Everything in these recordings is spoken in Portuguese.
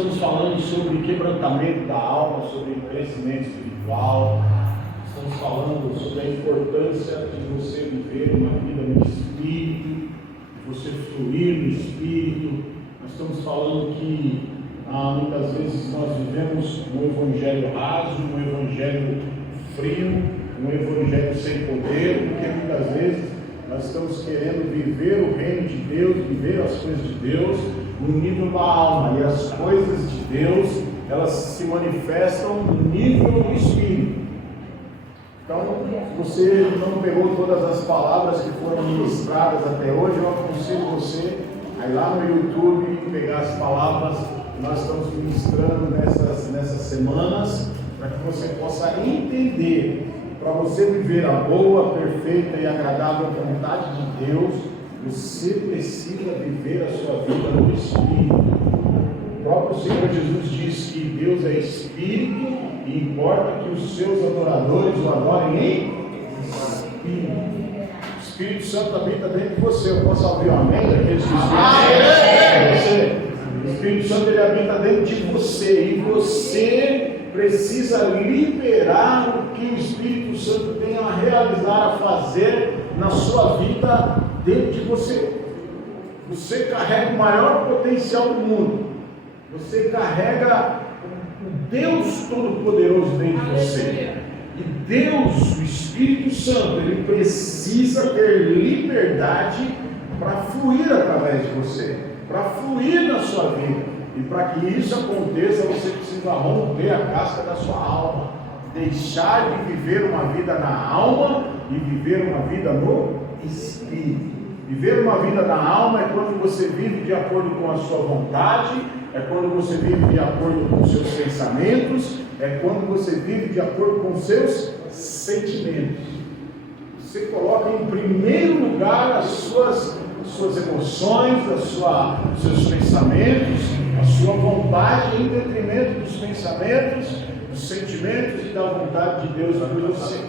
estamos falando sobre quebrantamento da alma, sobre crescimento espiritual. Estamos falando sobre a importância de você viver uma vida no Espírito, de você fluir no Espírito. Nós estamos falando que muitas vezes nós vivemos um evangelho raso, um evangelho frio, um evangelho sem poder, porque muitas vezes nós estamos querendo viver o reino de Deus, viver as coisas de Deus no nível da alma, e as coisas de Deus, elas se manifestam no nível do Espírito. Então, se você não pegou todas as palavras que foram ministradas até hoje, eu aconselho você a ir lá no YouTube e pegar as palavras que nós estamos ministrando nessas semanas, para que você possa entender. Para você viver a boa, perfeita e agradável vontade de Deus, você precisa viver a sua vida no Espírito. O próprio Senhor Jesus diz que Deus é Espírito e importa que os seus adoradores o adorem em Espírito. O Espírito Santo habita dentro de você. Eu posso ouvir um amém daqueles que você? O Espírito Santo ele habita dentro de você e você precisa liberar o que o Espírito Santo tem a realizar, a fazer na sua vida dentro de você. Você carrega o maior potencial do mundo. Você carrega o Deus Todo-Poderoso dentro de você. E Deus, o Espírito Santo, ele precisa ter liberdade para fluir através de você, para fluir na sua vida. E para que isso aconteça, você precisa romper a casca da sua alma, deixar de viver uma vida na alma e viver uma vida no Espírito. Viver uma vida na alma é quando você vive de acordo com a sua vontade, é quando você vive de acordo com os seus pensamentos, é quando você vive de acordo com os seus sentimentos. Você coloca em primeiro lugar as suas emoções, os seus pensamentos, a sua vontade em detrimento dos pensamentos, dos sentimentos e da vontade de Deus por você.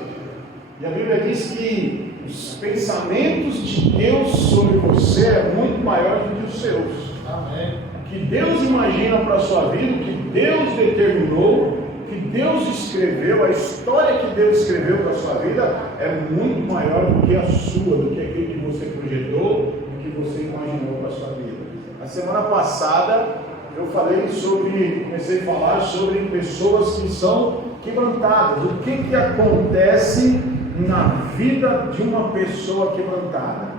E a Bíblia diz que os pensamentos de Deus sobre você é muito maior do que os seus. Amém. O que Deus imagina para a sua vida, o que Deus determinou, o que Deus escreveu, a história que Deus escreveu para a sua vida é muito maior do que a sua, do que aquilo que você projetou, do que você imaginou para a sua vida. A semana passada eu comecei a falar sobre pessoas que são quebrantadas. O que acontece na vida de uma pessoa quebrantada?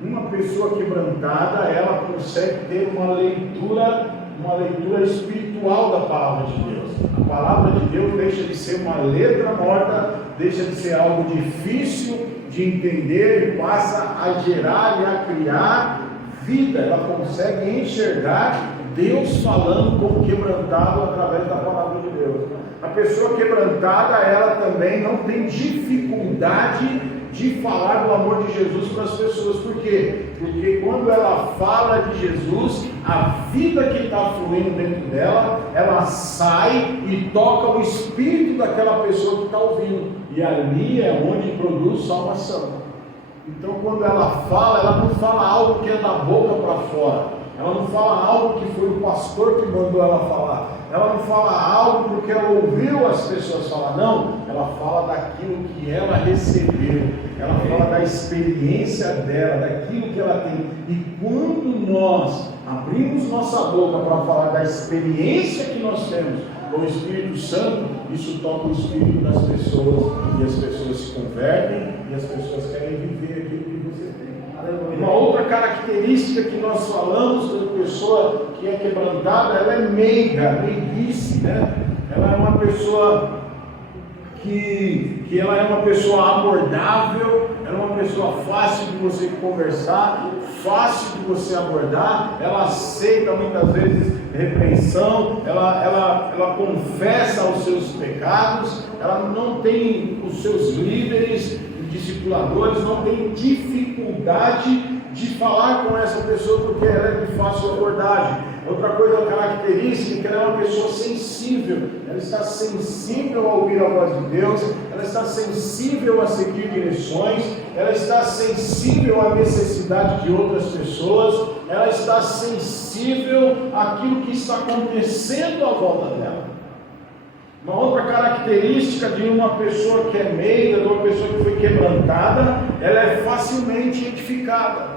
Uma pessoa quebrantada, ela consegue ter uma leitura espiritual da palavra de Deus. A palavra de Deus deixa de ser uma letra morta, deixa de ser algo difícil de entender e passa a gerar e a criar vida. Ela consegue enxergar Deus falando com o quebrantado através da palavra de Deus. A pessoa quebrantada, ela também não tem dificuldade de falar do amor de Jesus para as pessoas. Por quê? Porque quando ela fala de Jesus, a vida que está fluindo dentro dela, ela sai e toca o espírito daquela pessoa que está ouvindo. E ali é onde produz salvação. Então quando ela fala, ela não fala algo que é da boca para fora. Ela não fala algo que foi o pastor que mandou ela falar. Ela não fala algo porque ela ouviu as pessoas falar. Não, ela fala daquilo que ela recebeu. Ela fala da experiência dela, daquilo que ela tem. E quando nós abrimos nossa boca para falar da experiência que nós temos com o Espírito Santo, isso toca o espírito das pessoas. E as pessoas se convertem e as pessoas querem viver aquilo que você tem. Uma outra característica que nós falamos da pessoa que é quebrantada, ela é meiguice, né? Ela é uma pessoa que ela é uma pessoa abordável, ela é uma pessoa fácil de você conversar, fácil de você abordar, ela aceita muitas vezes repreensão, ela confessa os seus pecados, ela não tem os seus líderes, discipuladores, não tem dificuldade de falar com essa pessoa porque ela é de fácil abordagem. Outra coisa característica é que ela é uma pessoa sensível. Ela está sensível a ouvir a voz de Deus, ela está sensível a seguir direções, ela está sensível à necessidade de outras pessoas, ela está sensível àquilo que está acontecendo à volta dela. Uma outra característica de uma pessoa que é meiga, de uma pessoa que foi quebrantada, ela é facilmente edificada.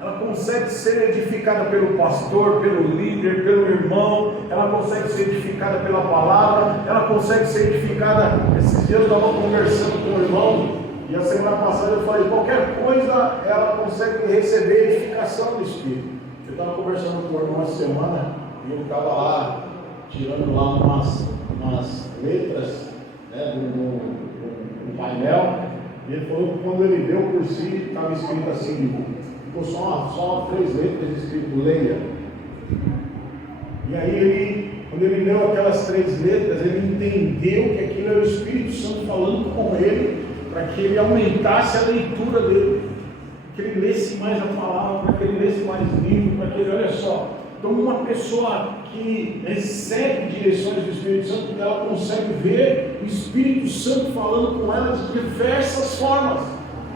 Ela consegue ser edificada pelo pastor, pelo líder, pelo irmão, ela consegue ser edificada pela palavra, ela consegue ser edificada. Esses dias eu estava conversando com o irmão, e a semana passada eu falei, qualquer coisa ela consegue receber edificação do Espírito. Eu estava conversando com o irmão uma semana, e ele estava lá, tirando lá umas letras, né, no painel, e ele falou que quando ele deu por si, estava escrito assim, ficou só 3 letras escrito leia. E aí quando ele leu aquelas 3 letras, ele entendeu que aquilo era o Espírito Santo falando com ele, para que ele aumentasse a leitura dele, que ele lesse mais a palavra, para que ele lesse mais livro, para que ele, olha só. Então uma pessoa que recebe direções do Espírito Santo, ela consegue ver o Espírito Santo falando com ela de diversas formas.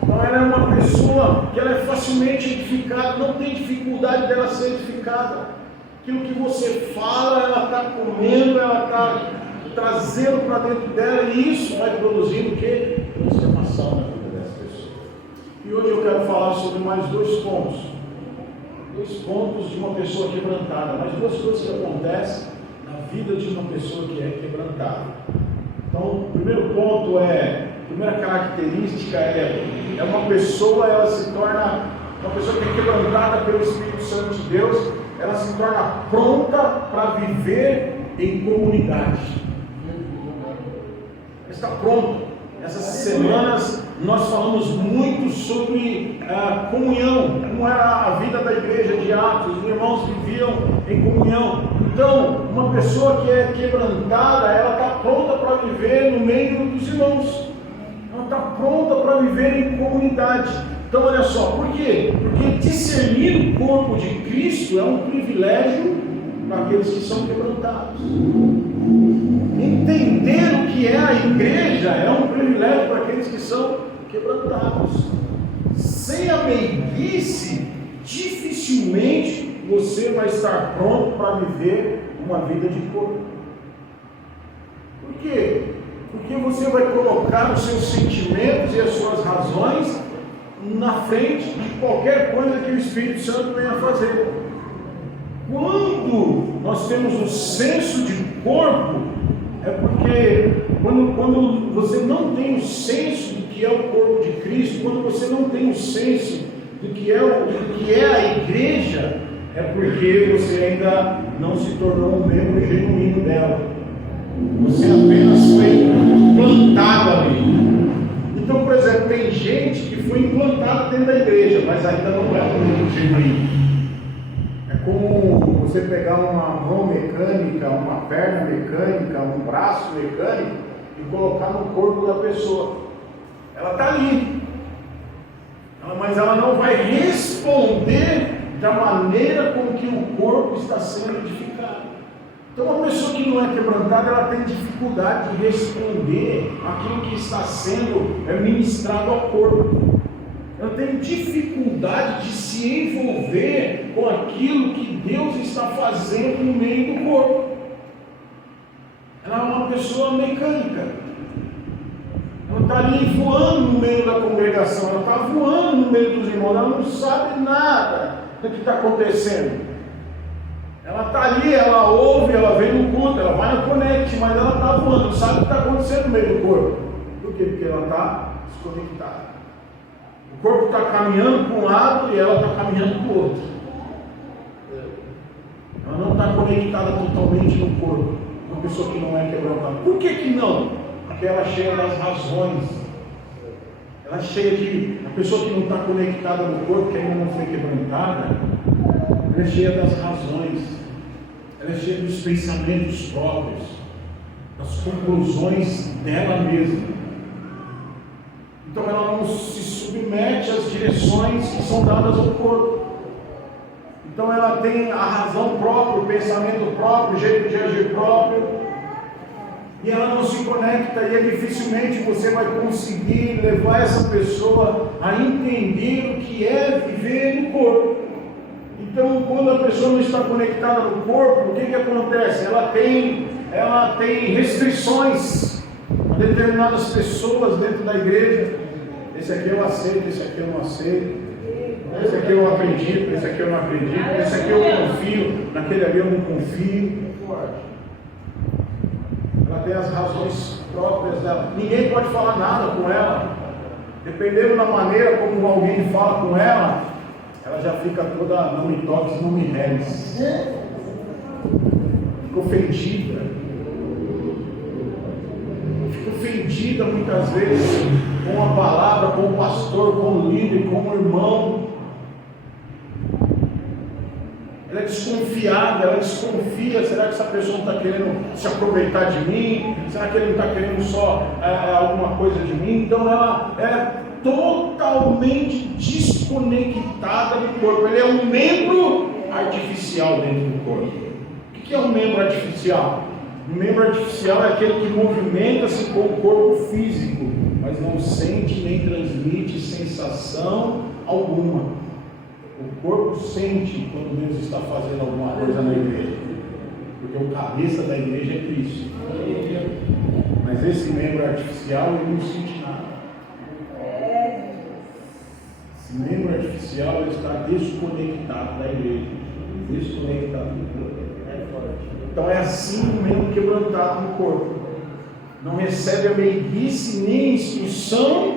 Então ela é uma pessoa que ela é facilmente edificada, não tem dificuldade dela ser edificada. Aquilo que você fala, ela está comendo, ela está trazendo para dentro dela, e isso vai produzindo o quê? Transformação na vida dessa pessoa. E hoje eu quero falar sobre mais 2 pontos. 2 pontos de uma pessoa quebrantada, mas 2 coisas que acontecem na vida de uma pessoa que é quebrantada. Então, o primeiro ponto a primeira característica é uma pessoa, ela se torna, uma pessoa que é quebrantada pelo Espírito Santo de Deus, ela se torna pronta para viver em comunidade. Ela está pronta. Essas semanas nós falamos muito sobre comunhão, como era a vida da igreja de Atos, os irmãos viviam em comunhão. Então, uma pessoa que é quebrantada, ela está pronta para viver no meio dos irmãos. Ela está pronta para viver em comunidade. Então, olha só, por quê? Porque discernir o corpo de Cristo é um privilégio para aqueles que são quebrantados. Entender o que é a igreja é um privilégio para aqueles que são quebrantados. Sem a meiguice, dificilmente você vai estar pronto para viver uma vida de corpo. Por quê? Porque você vai colocar os seus sentimentos e as suas razões na frente de qualquer coisa que o Espírito Santo venha fazer. Quando nós temos o senso de corpo, é porque quando você não tem o senso do que é o corpo de Cristo, quando você não tem o senso do que é a igreja, é porque você ainda não se tornou um membro genuíno dela. Você apenas foi plantado ali. Então, por exemplo, tem gente que foi implantada dentro da igreja, mas ainda não é um membro genuíno. É como você pegar uma mão mecânica, uma perna mecânica, um braço mecânico e colocar no corpo da pessoa. Ela está ali, mas ela não vai responder da maneira com que o corpo está sendo edificado. Então, uma pessoa que não é quebrantada, ela tem dificuldade de responder aquilo que está sendo ministrado ao corpo. Ela tem dificuldade de se envolver com aquilo que Deus está fazendo no meio do corpo. Ela é uma pessoa mecânica. Ela está ali voando no meio da congregação, ela está voando no meio dos irmãos, ela não sabe nada do que está acontecendo. Ela está ali, ela ouve, ela vem no culto, ela vai no Connect, mas ela está voando, não sabe o que está acontecendo no meio do corpo. Por quê? Porque ela está desconectada. O corpo está caminhando para um lado e ela está caminhando para o outro. Ela não está conectada totalmente no corpo. Uma pessoa que não é quebrantada. Por que não? Porque ela é cheia das razões. Ela é cheia de... A pessoa que não está conectada no corpo, que ainda não foi quebrantada, ela é cheia das razões. Ela é cheia dos pensamentos próprios, das conclusões dela mesma. Então ela não se submete às direções que são dadas ao corpo. Então ela tem a razão própria, o pensamento próprio, o jeito de agir próprio, e ela não se conecta, e dificilmente você vai conseguir levar essa pessoa a entender o que é viver no corpo. Então, quando a pessoa não está conectada no corpo, o que acontece? Ela tem restrições a determinadas pessoas dentro da igreja. Esse aqui eu aceito, esse aqui eu não aceito. Esse aqui eu acredito, esse aqui eu não acredito. Esse aqui eu confio, naquele ali eu não confio. Ela tem as razões próprias dela. Ninguém pode falar nada com ela. Dependendo da maneira como alguém fala com ela, ela já fica toda, não me toques, não me reles. Fica ofendida. Fica ofendida muitas vezes com a palavra, com o pastor, com o líder, com o irmão. Ela é desconfiada, ela desconfia. Será que essa pessoa não está querendo se aproveitar de mim? Será que ele não está querendo só alguma coisa de mim? Então ela é totalmente desconectada do corpo. Ele é um membro artificial dentro do corpo. O que é um membro artificial? Um membro artificial é aquele que movimenta-se com o corpo físico, mas não sente nem transmite sensação alguma. O corpo sente quando Deus está fazendo alguma coisa na igreja, porque o cabeça da igreja é Cristo. Mas esse membro artificial, ele não sente nada. Esse membro artificial, ele está desconectado da igreja, desconectado do corpo. Então é assim o membro quebrantado no corpo. Não recebe a meiguice, nem instrução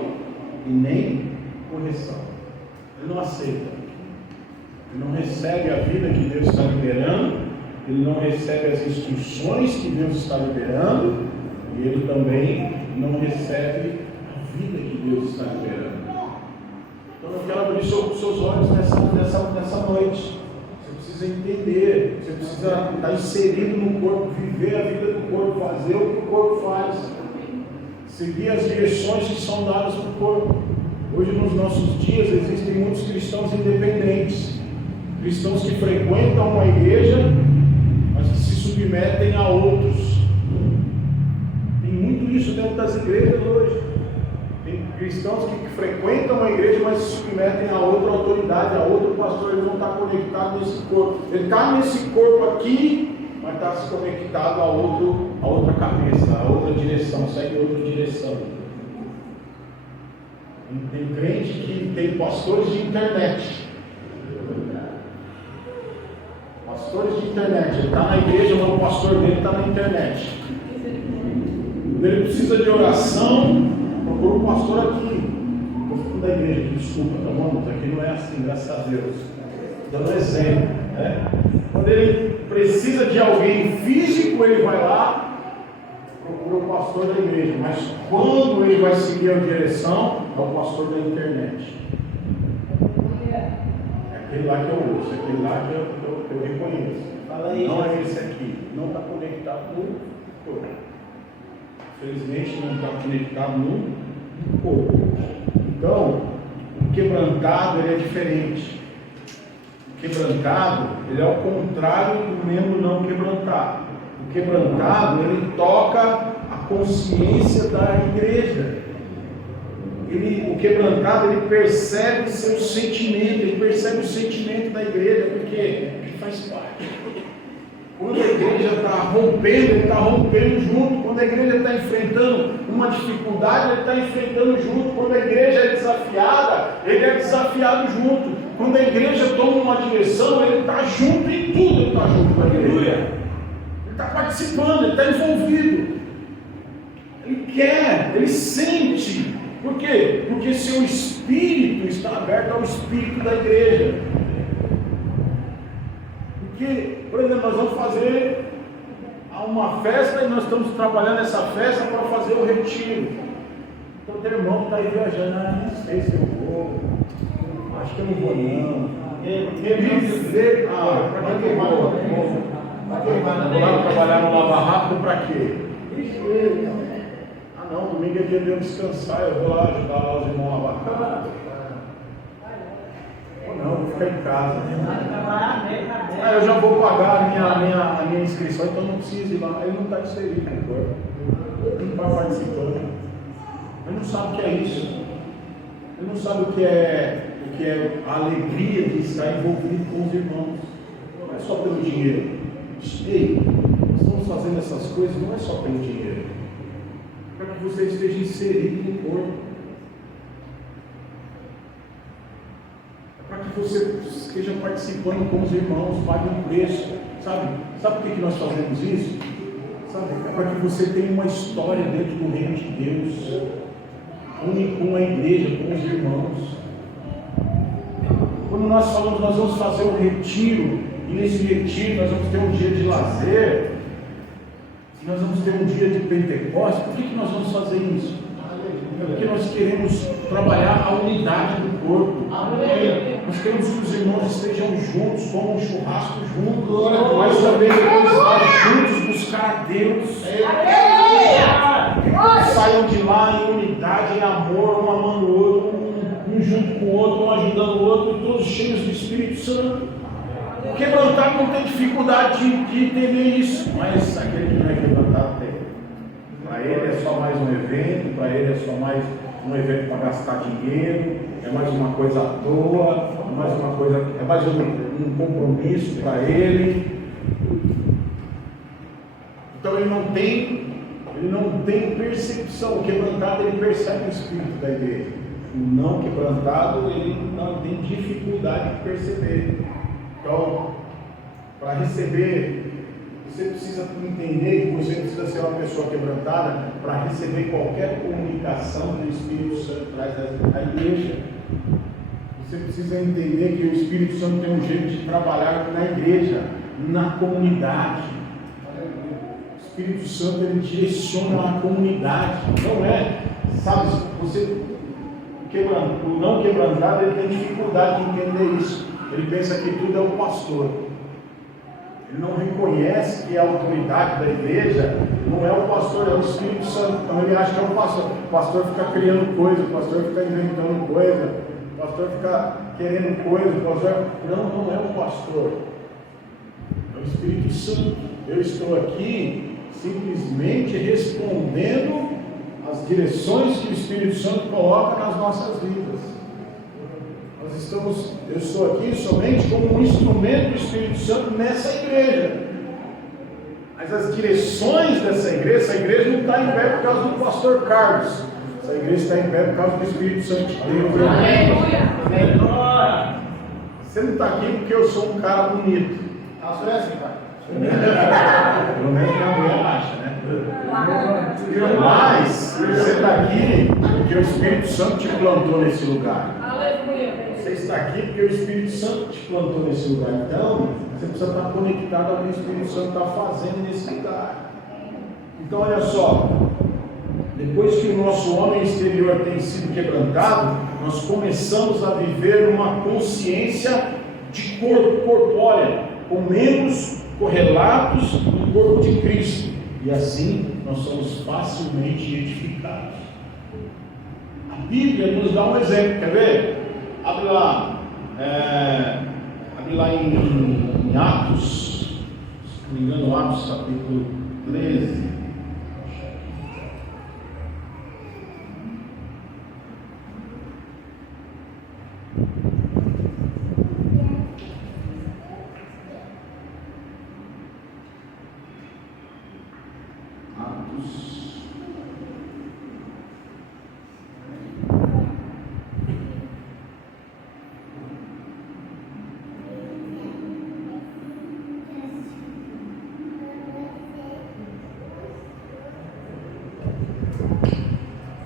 e nem correção. Ele não aceita. Ele não recebe a vida que Deus está liberando, ele não recebe as instruções que Deus está liberando, e ele também não recebe a vida que Deus está liberando. Então eu quero abrir seus olhos nessa noite. Você precisa entender, você precisa estar inserido no corpo, viver a vida do corpo, fazer o que o corpo faz, seguir as direções que são dadas para o corpo. Hoje nos nossos dias existem muitos cristãos independentes. Cristãos que frequentam uma igreja, mas que se submetem a outros. Tem muito isso dentro das igrejas hoje. Tem cristãos que frequentam uma igreja, mas se submetem a outra autoridade, a outro pastor. Ele não está conectado nesse corpo. Ele está nesse corpo aqui, mas está se conectado a outra cabeça, a outra direção, segue outra direção. Tem crente que tem pastores de internet. Pastores de internet, ele está na igreja, mas o pastor dele está na internet. Quando ele precisa de oração, procura um pastor aqui. Estou falando da igreja aqui, desculpa, tá bom? Aqui não é assim, graças a Deus. Dando exemplo, né? Quando ele precisa de alguém físico, ele vai lá, procura o pastor da igreja. Mas quando ele vai seguir a direção, é o pastor da internet. Aquele lá que eu ouço, aquele lá que eu reconheço. Não é esse aqui. Não está conectado no corpo. Infelizmente não está conectado no corpo. Então, o quebrantado ele é diferente. O quebrantado ele é o contrário do membro não quebrantado. O quebrantado ele toca a consciência da igreja. O quebrantado, ele percebe seu sentimento, ele percebe o sentimento da igreja, porque ele faz parte. Quando a igreja está rompendo, ele está rompendo junto. Quando a igreja está enfrentando uma dificuldade, ele está enfrentando junto. Quando a igreja é desafiada, ele é desafiado junto. Quando a igreja toma uma direção, ele está junto em tudo, ele está junto com a igreja. Ele está participando, ele está envolvido. Ele quer, ele sente. Por quê? Porque seu espírito está aberto ao espírito da igreja. Porque, por exemplo, nós vamos fazer uma festa e nós estamos trabalhando essa festa para fazer o retiro. Então tem irmão que está aí viajando, não sei se eu vou, acho que eu não vou não. Ele dizer, para que queimar o povo? Para queimar, vou lá trabalhar no Lava Rápido para quê? Não, domingo é dia de eu descansar, eu vou lá ajudar lá os irmãos a lavar. Não, vou ficar em casa. Eu já vou pagar a minha inscrição, então não preciso ir lá. Ele não está inserido no corpo. Ele não está participando. Ele não sabe o que é isso. Ele não sabe o que é a alegria de estar envolvido com os irmãos. Não é só pelo dinheiro. Ei, nós estamos fazendo essas coisas não é só pelo dinheiro. É para que você esteja inserido no corpo. Para que você esteja participando com os irmãos, pague um preço, sabe? Sabe por que nós fazemos isso? Sabe? É para que você tenha uma história dentro do reino de Deus, com a igreja, com os irmãos. Quando nós falamos, nós vamos fazer um retiro, e nesse retiro nós vamos ter um dia de lazer, e nós vamos ter um dia de Pentecostes. Por que nós vamos fazer isso? Porque nós queremos trabalhar a unidade do corpo. Nós queremos que os irmãos estejam juntos, como um churrasco juntos, mas também queremos estar juntos, buscar a Deus. Saiam de lá em unidade, em amor, um amando o outro, um junto com o outro, um ajudando o outro, todos cheios do Espírito Santo. O quebrantado não tem dificuldade de entender isso, mas aquele que não é quebrantado tem. Para ele é só mais um evento, para ele é só mais um evento para gastar dinheiro, é mais uma coisa à toa, é mais um compromisso para ele. Então ele não tem percepção. O quebrantado ele percebe o espírito da igreja. O não quebrantado ele não tem dificuldade de perceber. Então, para receber, você precisa entender que você precisa ser uma pessoa quebrantada para receber qualquer comunicação que o Espírito Santo traz à igreja. Você precisa entender que o Espírito Santo tem um jeito de trabalhar na igreja, na comunidade. O Espírito Santo ele direciona a comunidade. Não é, sabe, o não quebrantado ele tem dificuldade de entender isso. Ele pensa que tudo é o pastor. Ele não reconhece que a autoridade da igreja não é o pastor, é o Espírito Santo. Então ele acha que é o pastor. O pastor fica criando coisa, o pastor fica inventando coisa, o pastor fica querendo coisa, o pastor... Não é o pastor. É o Espírito Santo. Eu estou aqui simplesmente respondendo às direções que o Espírito Santo coloca nas nossas vidas. Eu estou aqui somente como um instrumento do Espírito Santo nessa igreja. Mas as direções dessa igreja, essa igreja não está em pé por causa do pastor Carlos. Essa igreja está em pé por causa do Espírito Santo de Deus. Aleluia! Você não está aqui porque eu sou um cara bonito. Você é assim, pai? Pelo menos minha mulher acha, né? Mas você está aqui porque o Espírito Santo te plantou nesse lugar. Você está aqui porque o Espírito Santo te plantou nesse lugar. Então, você precisa estar conectado ao que o Espírito Santo está fazendo nesse lugar. Então, olha só. Depois que o nosso homem exterior tem sido quebrantado, nós começamos a viver uma consciência de corpo corpórea, com membros correlatos no corpo de Cristo. E assim, nós somos facilmente edificados. A Bíblia nos dá um exemplo, quer ver? Abre lá em Atos, se não me engano, Atos capítulo 13.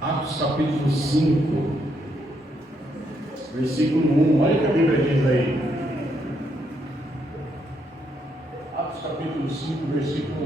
Atos capítulo 5, versículo 1, olha o que a Bíblia diz aí. Atos capítulo 5, versículo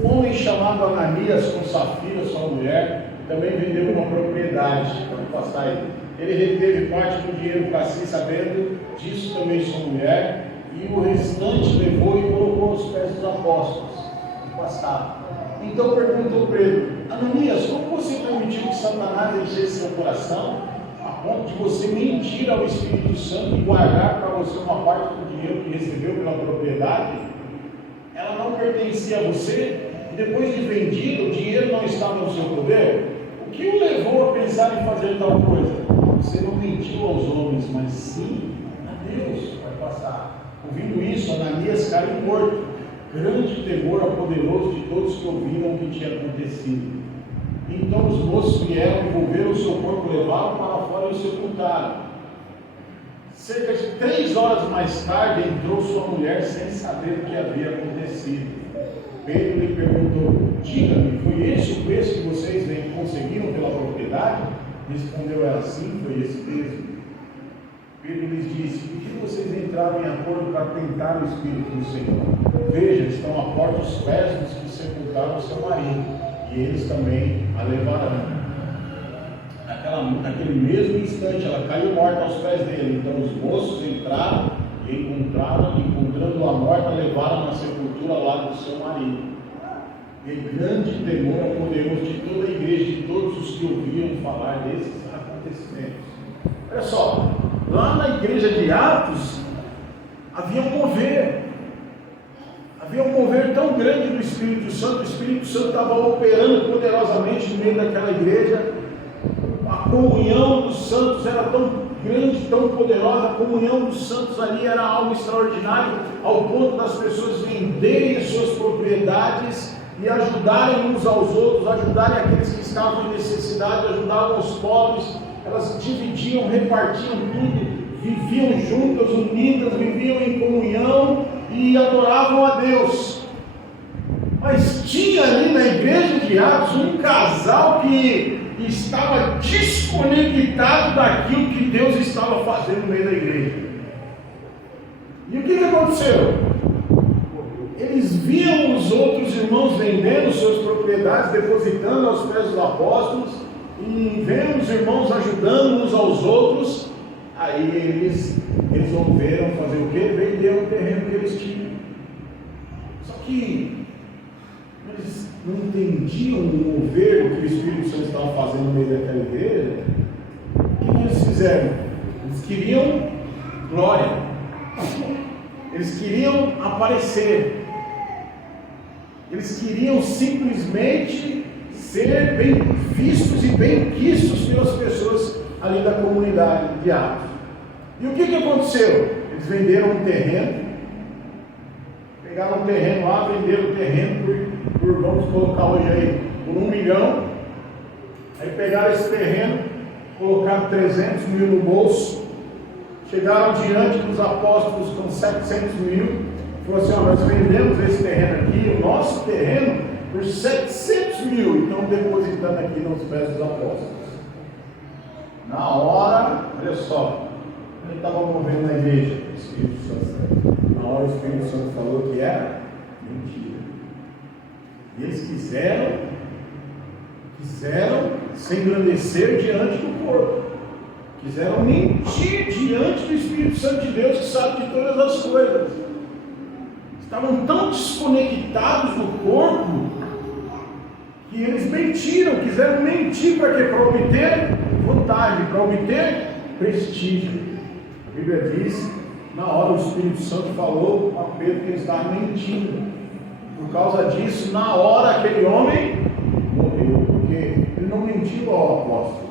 1. Um homem chamado Ananias, com Safira, sua mulher, também vendeu uma propriedade. Vamos passar aí. Ele reteve parte do dinheiro para si, sabendo disso também sua mulher, e o restante levou e colocou aos pés dos apóstolos. Vamos passar. Então perguntou Pedro: Ananias, como você permitiu que Satanás enchesse seu coração a ponto de você mentir ao Espírito Santo e guardar para você uma parte do dinheiro que recebeu pela propriedade, ela não pertencia a você, e depois de vendido, o dinheiro não estava no seu poder. O que o levou a pensar em fazer tal coisa? Você não mentiu aos homens, mas sim a Deus. Vai passar. Ouvindo isso, Ananias caiu morto. Grande temor ao poderoso de todos que ouviram o que tinha acontecido. Então os moços vieram, envolveram o seu corpo, levaram para fora e o sepultaram. Cerca de 3 horas mais tarde entrou sua mulher sem saber o que havia acontecido. Pedro lhe perguntou: diga-me, foi esse o preço que vocês conseguiram pela propriedade? Respondeu ela: sim, foi esse mesmo. Pedro lhes disse: por que vocês entraram em acordo para tentar o Espírito do Senhor? Veja, estão à porta os pés dos que sepultaram o seu marido, e eles também a levarão. Naquele mesmo instante, ela caiu morta aos pés dele. Então os moços entraram e encontrando-a morta, levaram na sepultura ao lado do seu marido. E grande temor ao poderoso de toda a igreja, de todos os que ouviam falar desses acontecimentos. Olha só, lá na igreja de Atos, havia um mover tão grande do Espírito Santo. O Espírito Santo estava operando poderosamente no meio daquela igreja. A comunhão dos santos era tão grande, tão poderosa. A comunhão dos santos ali era algo extraordinário, ao ponto das pessoas venderem as suas propriedades e ajudarem uns aos outros, ajudarem aqueles que estavam em necessidade, ajudavam os pobres. Elas dividiam, repartiam tudo, viviam juntas, unidas, viviam em comunhão e adoravam a Deus. Mas tinha ali na igreja de Atos um casal que estava desconectado daquilo que Deus estava fazendo no meio da igreja. E o que aconteceu? Eles viam os outros irmãos vendendo suas propriedades, depositando aos pés dos apóstolos, e vendo os irmãos ajudando uns aos outros. Aí eles resolveram fazer o quê? Vender o terreno que eles tinham. Só que eles não entendiam o mover que o Espírito Santo estava fazendo no meio daquela igreja. O que eles fizeram? Eles queriam glória, eles queriam aparecer, eles queriam simplesmente ser bem vistos e bem quistos pelas pessoas ali da comunidade de Atos. E o que aconteceu? Eles venderam um terreno, pegaram um terreno lá, venderam o terreno por vamos colocar hoje aí, por 1 milhão. Aí pegaram esse terreno, colocaram 300 mil no bolso, chegaram diante dos apóstolos com 700 mil, falaram assim: nós vendemos esse terreno aqui, o nosso terreno, por 700 mil, então depositando aqui nos pés dos apóstolos. Na hora, olha só, ele estava movendo na igreja, o Espírito Santo. Na hora o Espírito Santo falou que era mentira. E eles quiseram se engrandecer diante do corpo, quiseram mentir diante do Espírito Santo de Deus, que sabe de todas as coisas. Estavam tão desconectados do corpo que eles mentiram, quiseram mentir para quê? Para obter vantagem, para obter prestígio. A Bíblia diz, na hora o Espírito Santo falou a Pedro que ele estava mentindo. Por causa disso, na hora aquele homem morreu, porque ele não mentiu ao apóstolo,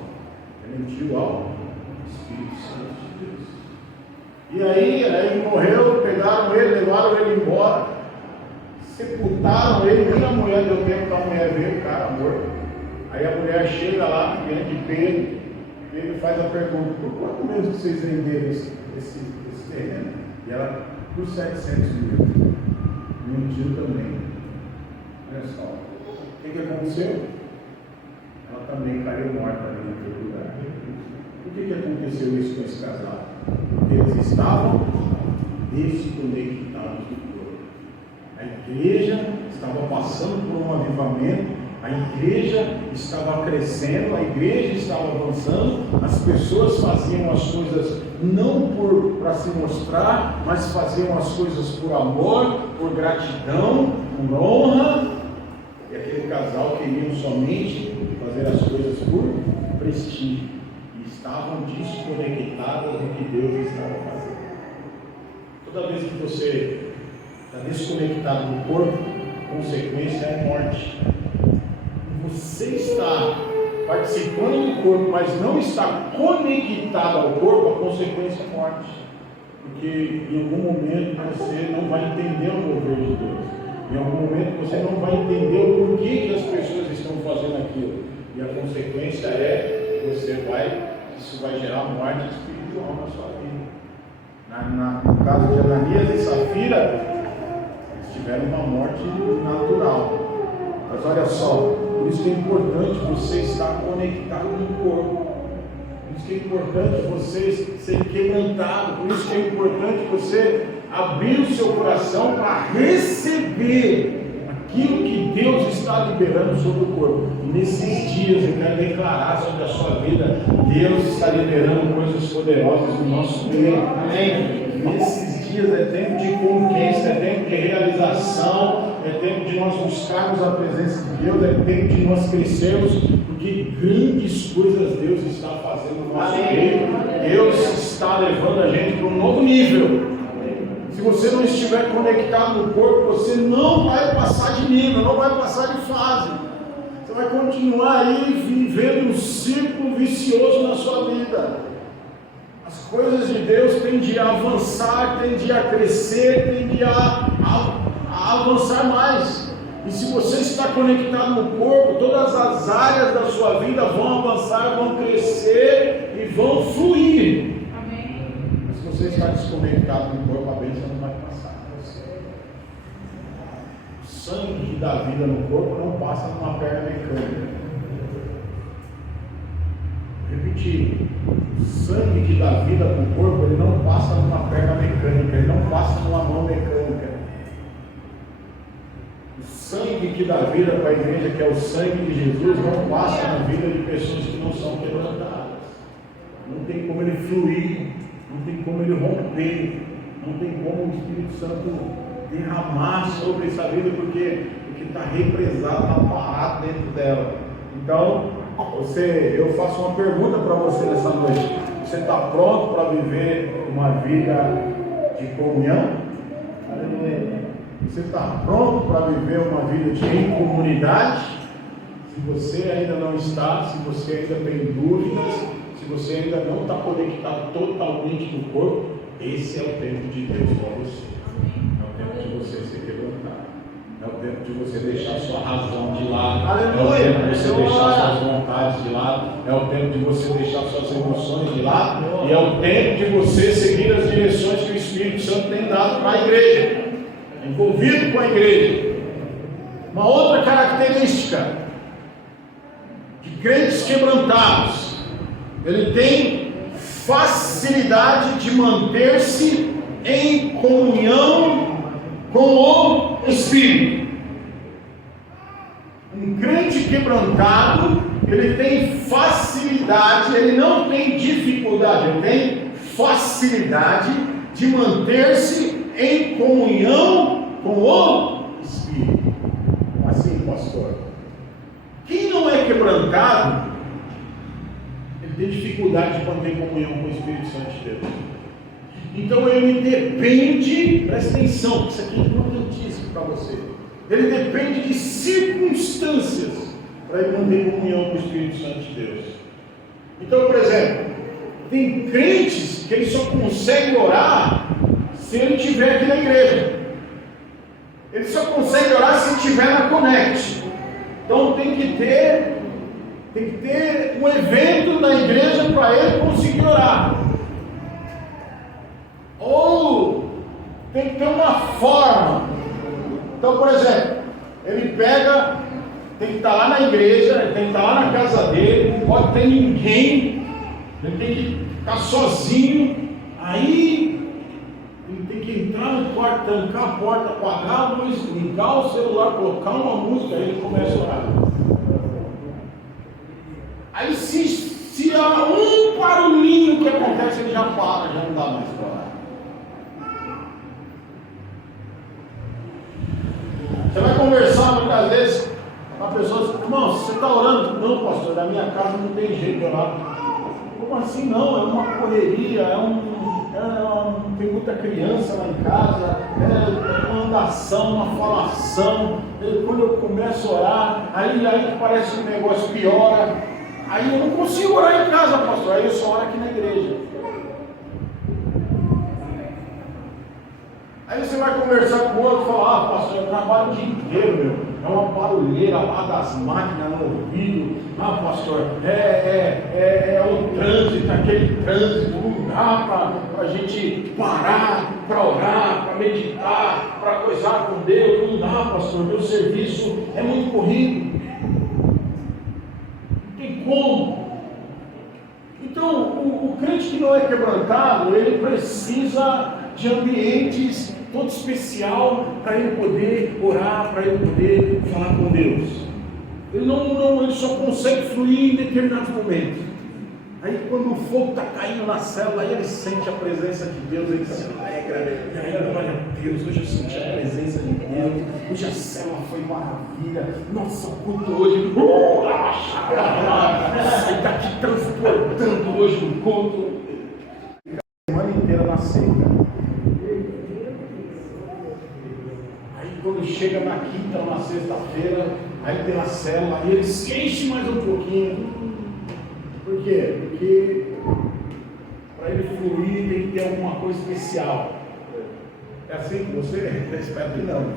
ele mentiu ao Espírito Santo de Deus. E aí ele morreu, pegaram ele, levaram ele embora, sepultaram ele, nem a mulher deu tempo da mulher ver o cara morto. Aí a mulher chega lá, diante de Pedro, e ele faz a pergunta: por quanto mesmo vocês venderam esse terreno? E ela: por 700 mil. Mentiu também. Olha só, o que aconteceu? Ela também caiu morta ali naquele lugar. Por que aconteceu isso com esse casal? Porque eles estavam desconectados do corpo. A igreja estava passando por um avivamento, a igreja estava crescendo, a igreja estava avançando, as pessoas faziam as coisas não para se mostrar, mas faziam as coisas por amor, por gratidão, por honra. E aquele casal queria somente fazer as coisas por prestígio. E estavam desconectadas do que Deus estava fazendo. Toda vez que você está desconectado do corpo, a consequência é morte. Você está participando do corpo, mas não está conectado ao corpo, a consequência é morte. Porque em algum momento você não vai entender o mover de Deus. Em algum momento você não vai entender o porquê que as pessoas estão fazendo aquilo. E a consequência é que isso vai gerar morte espiritual na sua vida. No caso de Ananias e Safira, eles tiveram uma morte natural. Mas olha só, por isso que é importante você estar conectado no corpo. Por isso que é importante você ser quebrantado. Por isso que é importante você abrir o seu coração para receber aquilo que Deus está liberando sobre o corpo. E nesses dias eu quero declarar sobre a sua vida: Deus está liberando coisas poderosas no nosso meio. Amém? Nesses dias é tempo de conquista, é tempo de realização, é tempo de nós buscarmos a presença de Deus, é tempo de nós crescermos, porque grandes coisas Deus está fazendo no nosso meio. Deus está levando a gente para um novo nível. Se você não estiver conectado no corpo, você não vai passar de nível, não vai passar de fase. Você vai continuar aí vivendo um círculo vicioso na sua vida. As coisas de Deus tendem a avançar, tendem a crescer, tendem a avançar mais. E se você está conectado no corpo, todas as áreas da sua vida vão avançar, vão crescer e vão fluir. Amém. Mas se você está desconectado no corpo, a bênção não vai passar para você. O sangue que dá vida no corpo não passa numa perna mecânica. Repetir, o sangue que dá vida para o corpo, ele não passa numa perna mecânica, ele não passa numa mão mecânica. O sangue que dá vida para a igreja, que é o sangue de Jesus, não passa na vida de pessoas que não são quebrantadas. Não tem como ele fluir, não tem como ele romper, não tem como o Espírito Santo derramar sobre essa vida, porque está represado, está parado dentro dela. Então, eu faço uma pergunta para você nessa noite: você está pronto para viver uma vida de comunhão? Aleluia. Você está pronto para viver uma vida em comunidade? Se você ainda não está, se você ainda tem dúvidas, se você ainda não está conectado totalmente no corpo, esse é o tempo de Deus para você. É o tempo de você se quebrantar. É o tempo de você deixar sua razão de lado. Aleluia. É o tempo de você deixar suas vontades de lado. É o tempo de você deixar suas emoções de lado. E é o tempo de você seguir as direções que o Espírito Santo tem dado para a igreja. Envolvido com a igreja. Uma outra característica de crentes quebrantados: ele tem facilidade de manter-se em comunhão com o Espírito. Um crente quebrantado, ele tem facilidade, ele não tem dificuldade, ele tem facilidade de manter-se em comunhão com o Espírito. Como assim, pastor? Quem não é quebrantado, ele tem dificuldade de manter comunhão com o Espírito Santo de Deus. Então ele depende, presta atenção, isso aqui é importantíssimo para você. Ele depende de circunstâncias para ele manter comunhão com o Espírito Santo de Deus. Então, por exemplo, tem crentes que ele só consegue orar se ele estiver aqui na igreja. Ele só consegue orar se estiver na Connect. Então tem que ter um evento na igreja para ele conseguir orar. Ou tem que ter uma forma. Então, por exemplo, ele tem que estar lá na igreja, ele tem que estar lá na casa dele, não pode ter ninguém, ele tem que ficar sozinho. Aí ele tem que entrar no quarto, trancar a porta, apagar a luz, ligar o celular, colocar uma música, aí ele começa a orar. Aí se há um barulhinho que acontece, ele já para, já não dá mais para orar. Você vai conversar muitas vezes com a pessoa, irmão, você está orando? Não, pastor, na minha casa não tem jeito de orar. Como assim não? É uma correria, tem muita criança lá em casa, é uma andação, uma falação. Quando eu começo a orar, aí parece que o negócio piora. Aí eu não consigo orar em casa, pastor, aí eu só oro aqui na igreja. Aí você vai conversar com o outro e fala, pastor, eu trabalho o dia inteiro, meu. É uma barulheira lá das máquinas no ouvido. Pastor, é o trânsito, aquele trânsito, não dá para a gente parar, para orar, para meditar, para coisar com Deus. Não dá, pastor, meu serviço é muito corrido. Não tem como. Então, o crente que não é quebrantado, ele precisa de ambientes todo especial para ele poder orar, para ele poder falar com Deus. Ele só consegue fluir em determinados momentos. Aí quando o fogo está caindo na célula, aí ele sente a presença de Deus, ele se alegra, e aí glória a Deus, hoje eu senti a presença de Deus, hoje a célula foi maravilha, nossa, o culto hoje, ele está te transportando hoje no culto, a semana inteira na seca. Quando chega na quinta ou na sexta-feira, aí tem a célula, e ele se enche mais um pouquinho. Por quê? Porque para ele fluir tem que ter alguma coisa especial. É assim com você? Espero que não.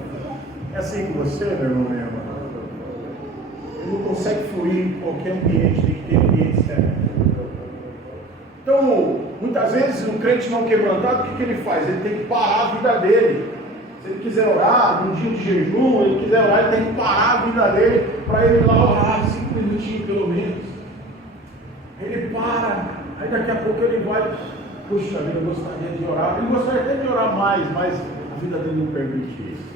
É assim com você, meu irmão, minha irmã? Ele não consegue fluir em qualquer ambiente, tem que ter ambiente certo. Então, muitas vezes, um crente não quebrantado, o que ele faz? Ele tem que parar a vida dele. Se ele quiser orar, num dia de jejum, ele quiser orar, ele tem que parar a vida dele para ele ir lá orar 5 minutinhos pelo menos. Ele para, aí daqui a pouco ele vai, puxa vida, eu gostaria de orar. Ele gostaria até de orar mais, mas a vida dele não permite isso.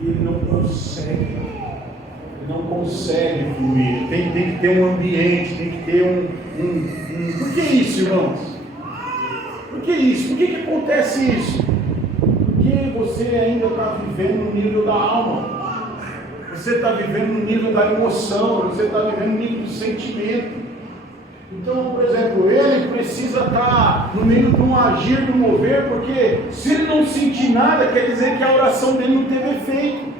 E ele não consegue fluir. Tem que ter um ambiente, tem que ter Por que isso, irmãos? Por que isso? Por que acontece isso? Porque você ainda está vivendo no nível da alma, você está vivendo no nível da emoção, você está vivendo no nível do sentimento. Então, por exemplo, ele precisa estar no meio de um agir, de um mover, porque se ele não sentir nada, quer dizer que a oração dele não teve efeito.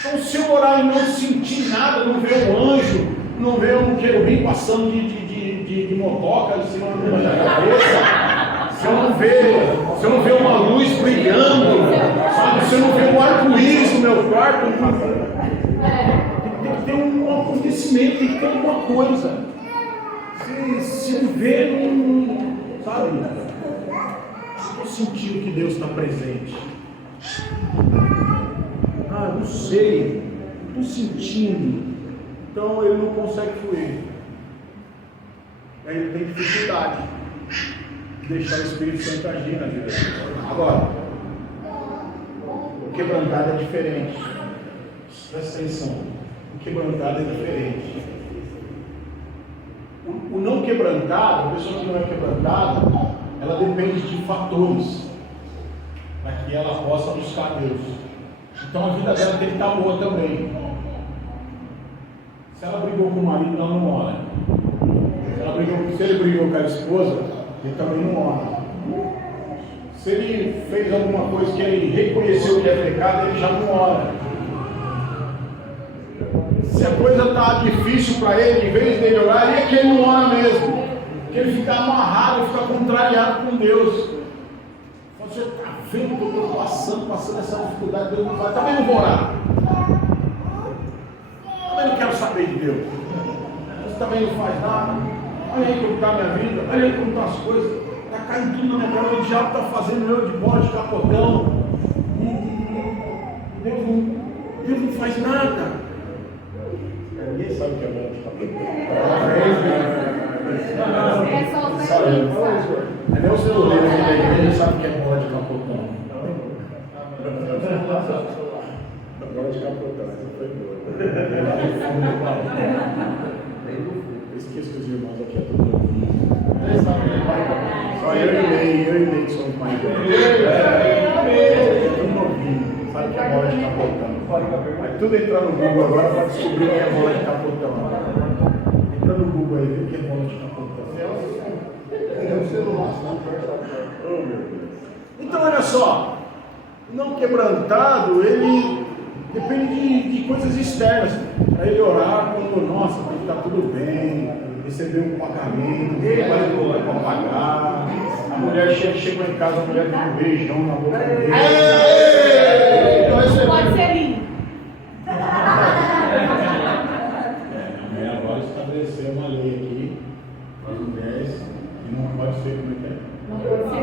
Então, se eu orar e não sentir nada, não ver um anjo, não ver um querubim passando de motoca em cima da minha cabeça, se eu não ver uma luz brilhando, sabe? Se eu não ver um arco-íris no meu quarto, tem que ter um acontecimento, tem que ter alguma coisa. Se não ver, sabe? Eu senti que Deus está presente. Não sei, estou sentindo. Então ele não consegue fluir. Aí ele tem dificuldade de deixar o Espírito Santo agir na vida dele. Agora, o quebrantado é diferente. Presta atenção. O quebrantado é diferente. O não quebrantado, a pessoa que não é quebrantada, ela depende de fatores para que ela possa buscar Deus. Então a vida dela tem que estar boa também. Se ela brigou com o marido, ela não ora. Se ele brigou com a esposa, ele também não ora. Se ele fez alguma coisa que ele reconheceu que é pecado, ele já não ora. Se a coisa está difícil para ele, em vez dele orar, é que ele não ora mesmo. Que ele fica amarrado, fica contrariado com Deus. Você está vendo que eu estou passando essa dificuldade, Deus não vai. Também não vou orar. Também não quero saber de Deus. Você também não faz nada. Olha aí como está a minha vida, olha aí como estão as coisas. Está caindo tudo na minha cara, o diabo está fazendo eu de bola, de capotão. Deus não faz nada. Ninguém sabe o que é bola de capotão. Até o seu leiro aqui da igreja sabe o que é bola de capotão. Bola de capotão, essa foi boa. Eu esqueço que os irmãos aqui é tudo novinho. Só eu e Ney que somos mais velhos. É tudo novinho. Sabe o que é bola de capotão? Vai tudo entrar no Google agora para descobrir o que é bola de capotão. Entra no Google aí, vê o que é volta de capotão. É o celular. Então, olha só. Não quebrantado, ele depende de coisas externas. Para ele orar, quando, nossa, está tudo bem, recebeu um pagamento, vai para pagar. A mulher chegou em casa, a mulher deu um beijão na boca dele. Pode ser lindo. A mulher agora estabeleceu uma lei aqui para as mulheres que não pode ser como é que é. Não pode ser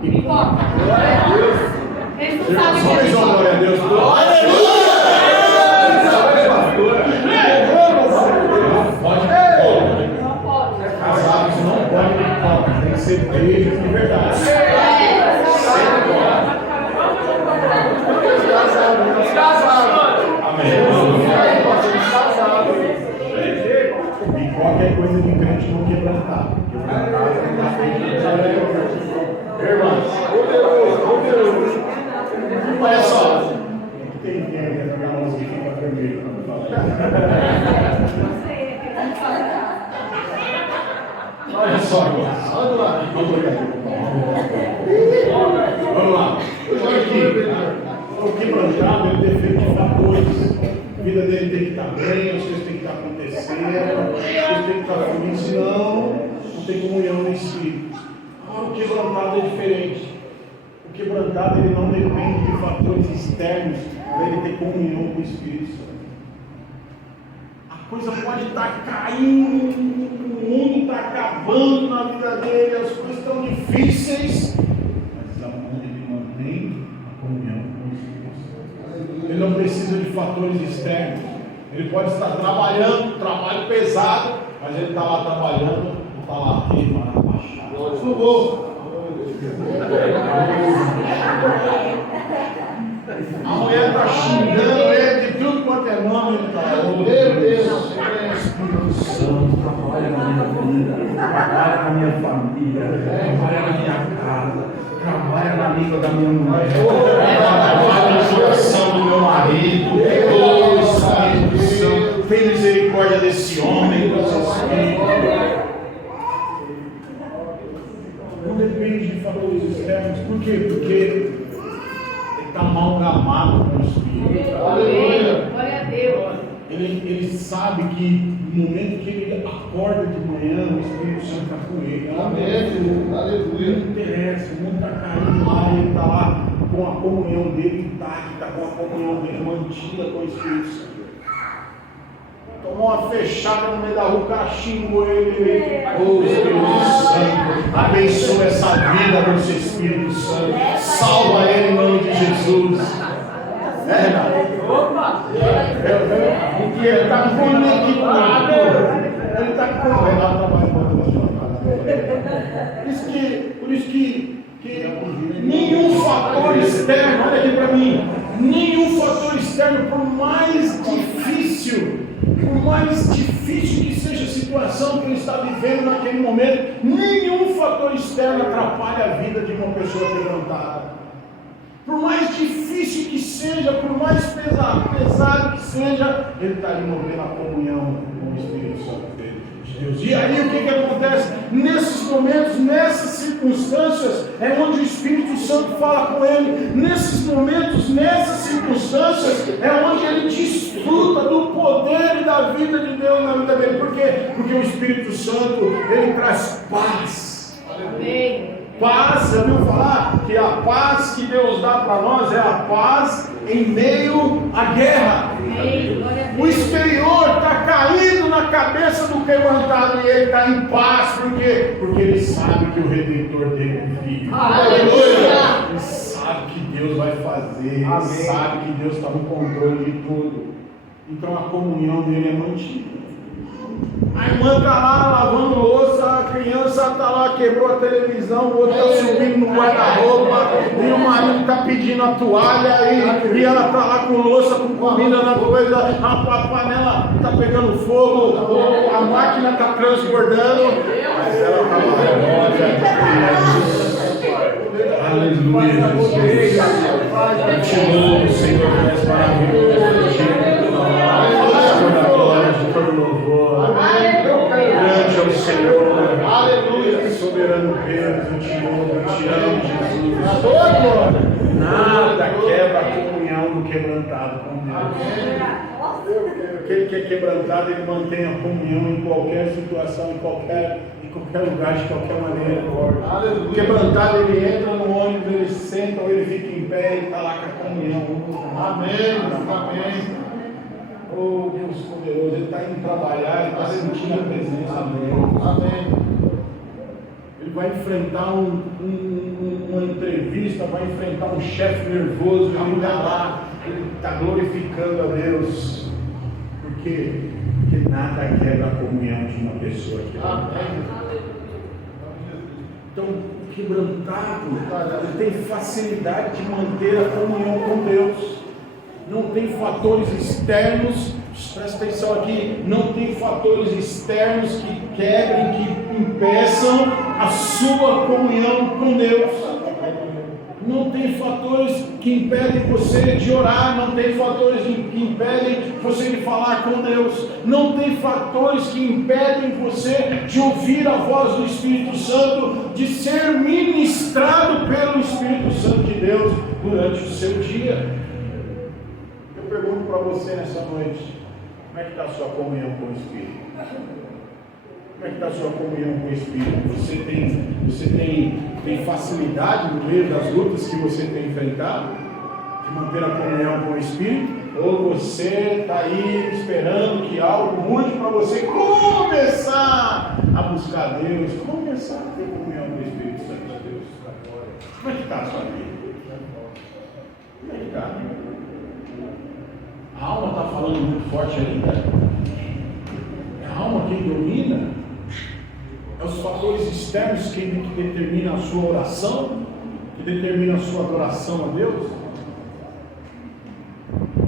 pipoca. Glória a Deus. Eles não sabem o que é Só glória a Deus. Não pode. Casados não podem pipoca, tem que ser beijo de verdade. Pipoca é coisa de crente não quebrantar. Irmãos, olha só. Tem dentro da música que fica vermelho. Olha só, vamos lá. Vamos lá. Olha aqui. O quebrantado, ele defende fatores. A vida dele tem que estar bem, as coisas têm que estar acontecendo, as coisas têm que estar fluindo, senão não tem comunhão no Espírito. Agora, o quebrantado é diferente. O quebrantado, ele não depende de fatores externos para ele ter comunhão com o Espírito Santo. A coisa pode estar caindo, o mundo está acabando na vida dele, as coisas estão difíceis, mas ele mantém a comunhão com o Espírito Santo. Ele não precisa de fatores externos. Ele pode estar trabalhando, trabalho pesado, mas ele está lá trabalhando, não está lá rebaixado. Socorro! A mulher está xingando ele de tudo quanto é nome, ele está. Meu Deus, Espírito Santo, trabalha na minha vida, trabalha na minha família, trabalha na minha casa, trabalha na língua da minha mulher, trabalha no coração do meu marido. Oh, Espírito Santo, tem misericórdia desse homem, Deus Espírito. Não depende de fatores externos. Por quê? Porque ele está amalgamado com o Espírito. Aleluia. Glória a Deus. Ele sabe que no momento que ele acorda de manhã, o Espírito Santo está com ele. Amém. Aleluia. Não interessa, o mundo está caindo lá, ele está lá com a comunhão dele intacta, está com a comunhão dele mantida com o Espírito Santo. Tomou uma fechada no meio da rua, o cara xingou ele. Oh, Espírito Santo, abençoa essa vida com o seu Espírito Santo. Salva ele em nome de Jesus. Opa! Porque ele está conectado. Ele está conectado. Por isso que nenhum fator externo, olha aqui para mim, nenhum fator externo, por mais difícil que seja a situação que ele está vivendo naquele momento, nenhum fator externo atrapalha a vida de uma pessoa quebrantada. Por mais difícil que seja, por mais pesado que seja, ele está ali movendo a comunhão com o Espírito Santo de Deus. E aí o que acontece? Nesses momentos, nessas circunstâncias, é onde o Espírito Santo fala com ele. Nesses momentos, nessas circunstâncias, é onde ele desfruta do poder e da vida de Deus na vida dele. Por quê? Porque o Espírito Santo, ele traz paz. Amém. Paz, já ouviu falar que a paz que Deus dá para nós é a paz em meio à guerra. O exterior está caindo na cabeça do quebrantado e ele está em paz, por quê? Porque ele sabe que o Redentor dele vive. Aleluia! Ele sabe que Deus vai fazer, ele sabe que Deus está no controle de tudo. Então a comunhão dele é mantida. A irmã está lá lavando louça, a criança está lá, quebrou a televisão, o outro está subindo no guarda-roupa, e o marido está pedindo a toalha, e ela está lá com louça, com comida na coisa, a panela está pegando fogo, a máquina está transbordando, mas ela está lá. Aleluia, Jesus. Eu te louvo, Senhor, és maravilhoso. Glória, todo louvor. Aquele que é quebrantado, ele mantém a comunhão em qualquer situação, em qualquer lugar, de qualquer maneira. O quebrantado, ele entra no ônibus, ele senta ou ele fica em pé e está lá com a comunhão. Amém. Oh, Deus poderoso, ele está indo trabalhar, ele está sentindo a presença dele. Amém. Ele vai enfrentar uma entrevista, vai enfrentar um chefe nervoso, ele está lá, ele está glorificando a Deus. Porque nada quebra a comunhão de uma pessoa que Então, o quebrantado, ele tem facilidade de manter a comunhão com Deus. Não tem fatores externos, presta atenção aqui, não tem fatores externos que quebrem, que impeçam a sua comunhão com Deus. Não tem fatores que impedem você de orar, não tem fatores que impedem você de falar com Deus, não tem fatores que impedem você de ouvir a voz do Espírito Santo, de ser ministrado pelo Espírito Santo de Deus durante o seu dia. Eu pergunto para você nessa noite, como é que está a sua comunhão com o Espírito? Como é que está a sua comunhão com o Espírito? Você tem facilidade no meio das lutas que você tem enfrentado de manter a comunhão com o Espírito? Ou você está aí esperando que algo mude para você começar a buscar Deus, começar a ter comunhão com o Espírito Santo de Deus? Como é que está a sua vida? Como é que está? A alma está falando muito forte ainda? É a alma quem domina? É os fatores externos que determinam a sua oração, que determinam a sua adoração a Deus?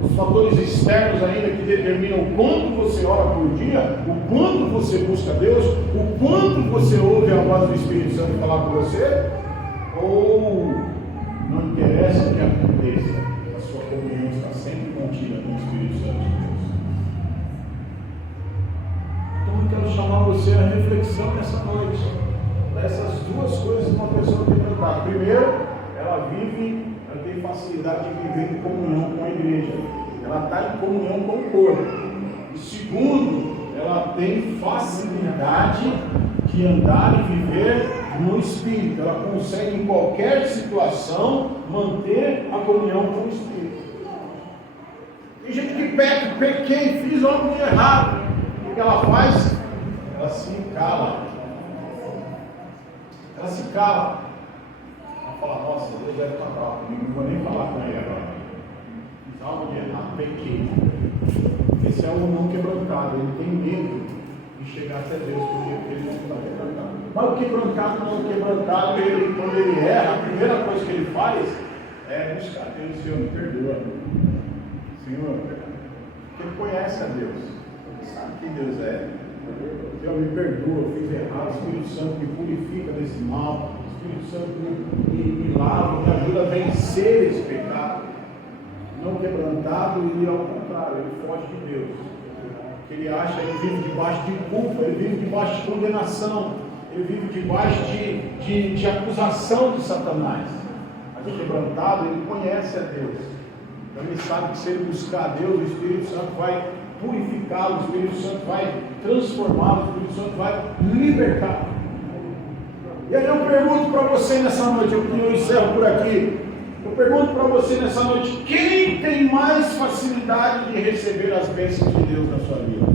Os fatores externos ainda que determinam o quanto você ora por dia, o quanto você busca Deus, o quanto você ouve a voz do Espírito Santo falar com você? Ou não interessa o que aconteça, a sua comunhão está sempre contida com o Espírito Santo de Deus? Então eu quero chamar você à reflexão nessa noite, dessas duas coisas que uma pessoa tem que tratar. Primeiro, ela tem facilidade de viver em comunhão com a igreja, ela está em comunhão com o corpo. E segundo, ela tem facilidade de andar e viver no Espírito, ela consegue em qualquer situação manter a comunhão com o Espírito. Tem gente que peca, pequei, fiz algo de errado. O que ela faz? Ela se cala. Ela se cala. Ela fala, nossa, Deus deve estar bravo comigo, não vou nem falar com ele agora. Fiz algo de errado, pequei. Esse é o não quebrantado, ele tem medo de chegar até Deus, porque ele não está quebrantado. Mas o quebrantado não, o quebrantado, quando ele erra, a primeira coisa que ele faz é buscar Deus. Senhor, me perdoa. Senhor, porque ele conhece a Deus. Sabe quem Deus é? Senhor, me perdoa, eu fiz errado. O Espírito Santo me purifica desse mal. O Espírito Santo me lava, me ajuda a vencer esse pecado. Não quebrantado, e ao contrário, ele foge de Deus. Ele acha, ele vive debaixo de culpa, ele vive debaixo de condenação, ele vive debaixo de acusação de Satanás. Mas o quebrantado, ele conhece a Deus. Então ele sabe que se ele buscar a Deus, o Espírito Santo vai purificá-lo, o Espírito Santo vai transformá-lo, o Espírito Santo vai libertá-lo. E aí eu pergunto para você nessa noite, eu encerro por aqui, eu pergunto para você nessa noite, quem tem mais facilidade de receber as bênçãos de Deus na sua vida?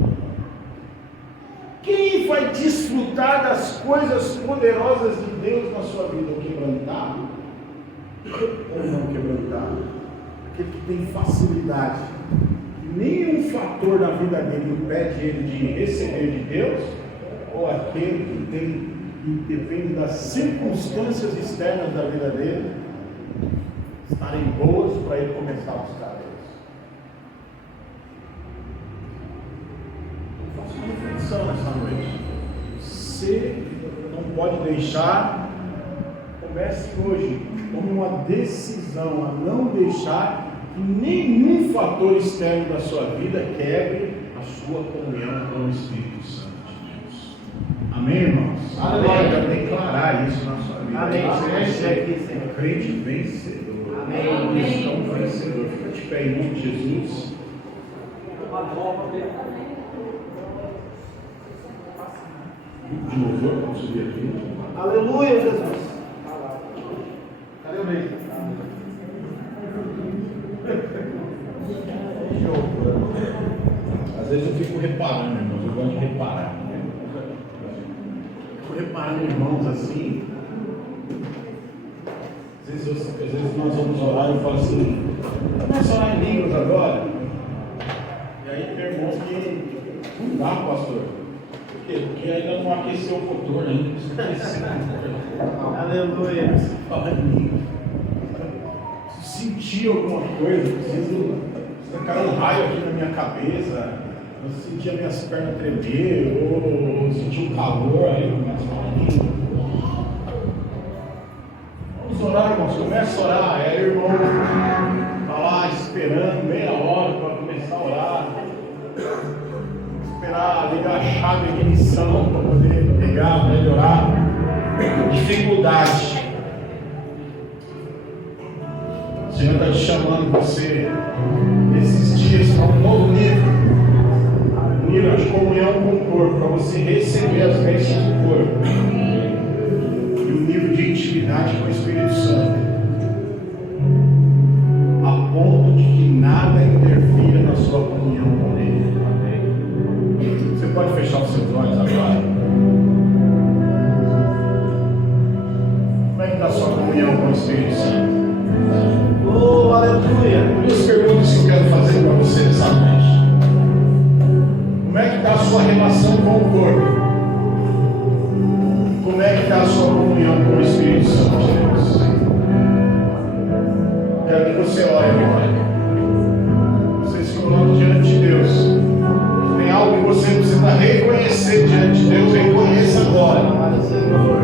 Quem vai desfrutar das coisas poderosas de Deus na sua vida? O quebrantado ou não quebrantado? Aquele que tem facilidade, nenhum fator na vida dele impede ele de receber de Deus, ou aquele que depende das circunstâncias externas da vida dele estarem boas para ele começar a buscar Deus? Eu faço uma reflexão nessa noite. Você não pode deixar, comece hoje, tome uma decisão a não deixar que nenhum fator externo da sua vida quebre a sua comunhão com o Espírito Santo de Deus. Amém, irmãos? Amém. Pode declarar isso na sua vida. Amém. Você é crente vencedor. Amém. Cristão vencedor. Fica de pé em nome de Jesus. De louvor, vamos subir aqui. Aleluia, Jesus. Cadê o meio? Às vezes eu fico reparando, irmãos, eu gosto de reparar. Fico reparando, irmãos, assim. Às vezes nós vamos orar e eu falo assim, começa a orar em línguas agora. E aí tem irmãos que não dá, pastor. Por quê? Porque ainda não aqueceu o motor, ainda precisa aquecer o motor. Aleluia. Falar em línguas. Preciso sentir alguma coisa, preciso cair um raio aqui na minha cabeça. Eu senti as minhas pernas tremer, ou senti um calor, aí eu começo a falar em línguas. Vamos orar, irmãos, começa a orar. Aí o irmão está lá esperando meia hora para começar a orar. Esperar ligar a chave de ignição para poder pegar, melhorar. Dificuldade. O Senhor está te chamando você nesses dias para um novo nível. Um nível de comunhão com o corpo, para você receber as bênçãos do corpo. E um nível de intimidade com o Espírito Santo. A ponto de que nada interfira na sua comunhão com Ele. Você pode fechar os seus olhos agora? Como é que está a sua comunhão com o Espírito Santo? Oh, aleluia. Duas perguntas que eu quero fazer para você nessa noite. Como é que está a sua relação com o corpo? Como é que está a sua comunhão com o Espírito Santo de Deus? Quero que você ore agora. Você se coloca diante de Deus. Tem algo que você precisa reconhecer diante de Deus, reconheça agora. Senhor.